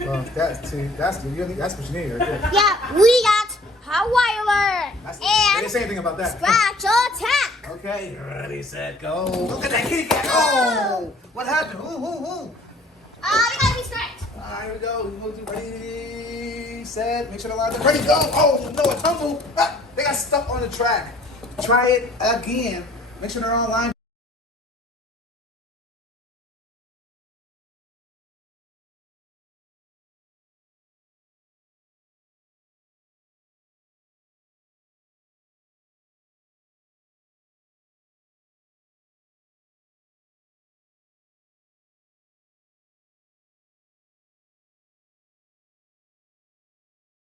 Well, that's what you need right there. Yeah, we got Hawaii They didn't and say anything about that. Scratch Attack. Okay, ready, set, go. Look at that kitty cat. Oh, what happened? Who? We gotta be strict. Here we go. We're going to do ready, set, make sure the lines are ready, go. Oh, no, it tumbled. Ah, they got stuck on the track. Try it again. Make sure they're all lined